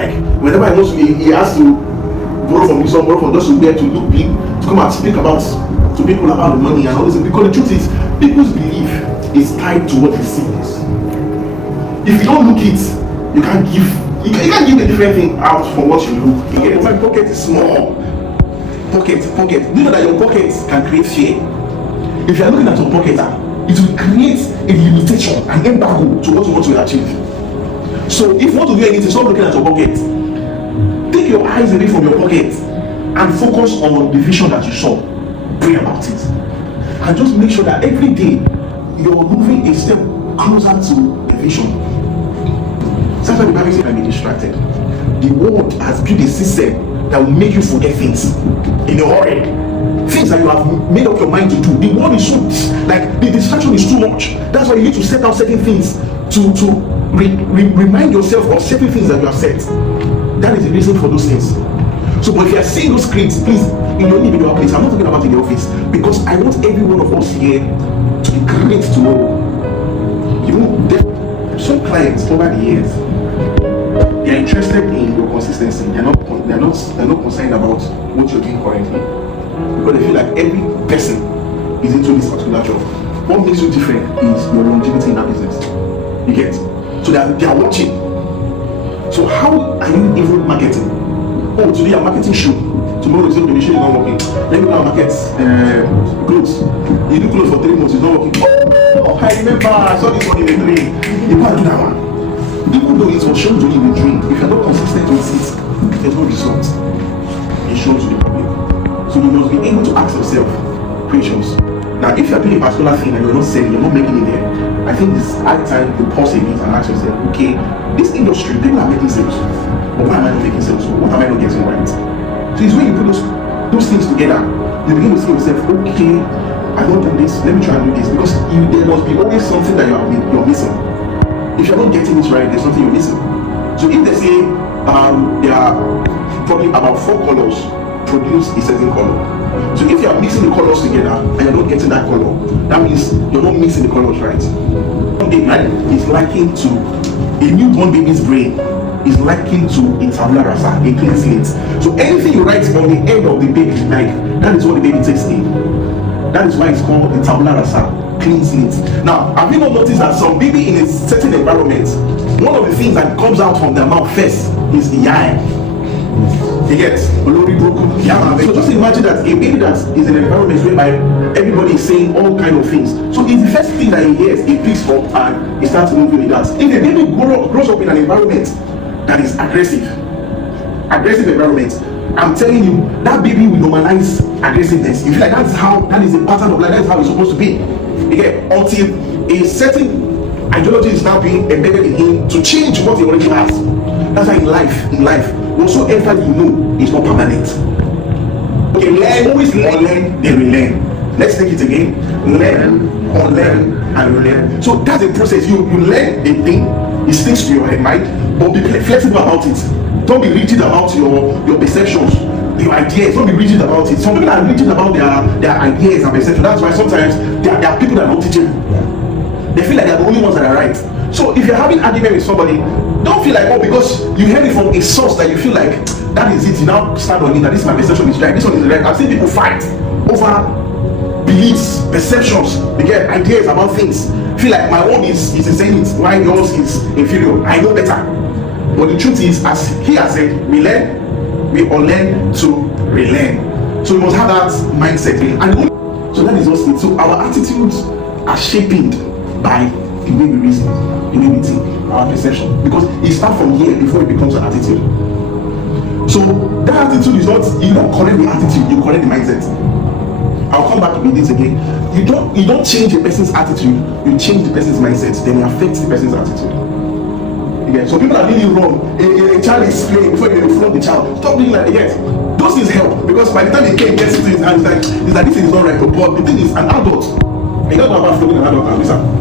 Like whenever he has to borrow from this or borrow from just to get to look big, to come and speak about to people about the money and all this. Because the truth is, people's belief is tied to what they see. If you don't look it, you can't give a different thing out from what you look. My pocket is small. Pocket. Do you know that your pocket can create fear? If you are looking at your pocket, it will create a limitation, an embargo to what you want to achieve. So if you want to do anything, stop looking at your pocket. Take your eyes away from your pocket and focus on the vision that you saw. Pray about it. And just make sure that every day you're moving a step closer to the vision. Sometimes the Bible says I be distracted. The world has built a system that will make you forget things in a hurry. Things that you have made up your mind to do. The world is so like the distraction is too much. That's why you need to set out certain things to remind yourself of certain things that you have set. That is the reason for those things. So, but if you are seeing those screens, please, in your individual place, I'm not talking about in the office, because I want every one of us here to be great tomorrow. You know, some clients over the years, they are interested in your consistency. They're not concerned about what you're doing currently, because they feel like every person is into this particular job. What makes you different is your longevity in that business. You get? So they are watching. So how are you even marketing? Oh, today I'm marketing shoe. Tomorrow is going to be shoe is not working. Let me go and market clothes. You do clothes for 3 months, it's not working. Oh, I remember I saw this one in a dream. You can't do that one. Even though it was shown to you in a dream, if you're not consistent with it, there's no result. It's shown to the public. So you must be able to ask yourself questions. Now, if you're doing a particular thing and you're not selling, you're not making it there, I think this high time to pause a bit and ask yourself, okay, this industry, people are making sales. But why am I not making sales? What am I not getting right? So it's when you put those things together, you begin to see yourself, okay, I've not done this, let me try and do this. Because there must be always something that you're missing. If you're not getting this right, there's something you're missing. So if they say there are probably about 4 colors produce a certain color. So if you are mixing the colors together and you're not getting that color, that means you're not mixing the colors right. One baby is likened to a newborn baby's brain is likened to a tabula rasa, a clean slate. So anything you write on the end of the baby, like that is what the baby takes in. That is why it's called the tabula rasa, clean slate. Now, have you not noticed that some baby in a certain environment, one of the things that comes out from their mouth first is the eye. You get so just imagine that a baby that is in an environment whereby everybody is saying all kind of things. So it's the first thing that he hears, he picks up and he starts moving with that. If a baby grows up in an environment that is aggressive environment, I'm telling you, that baby will normalize aggressiveness. You feel like that is a pattern of life, that's how it's supposed to be. Okay, until a certain ideology is now being embedded in him to change what he already has. That's why in life, whatsoever you know is not permanent. Okay, always learn, then relearn. Let's take it again. Learn, unlearn, and relearn. So that's a process. You learn a thing, it sticks to your mind, but be flexible about it. Don't be rigid about your perceptions, your ideas. Don't be rigid about it. Some people are rigid about their ideas and perceptions. That's why sometimes there are people that are not teachable. They feel like they're the only ones that are right. So if you're having argument with somebody, don't feel like, oh, because you heard it from a source that you feel like that is it, you now stand on it, that this my perception is right, this one is right. I've seen people fight over beliefs, perceptions, they get ideas about things. Feel like my own is insane, while yours is inferior. I know better. But the truth is, as he has said, we learn, we unlearn to relearn. So we must have that mindset. And so that is what's it. So our attitudes are shaped by the way we reason, the way we think, our perception, because it starts from here before it becomes an attitude. So that attitude is not, you don't correct the attitude, you correct the mindset. I'll come back to this again. You don't change a person's attitude, you change the person's mindset, then it affects the person's attitude. Again, so people are really wrong. A child is playing before you flog the child. Stop doing that again. Those things help, because by the time the kid gets into his hands, it's like this is not right. But the thing is, an adult, you don't know about flogging an adult and listen.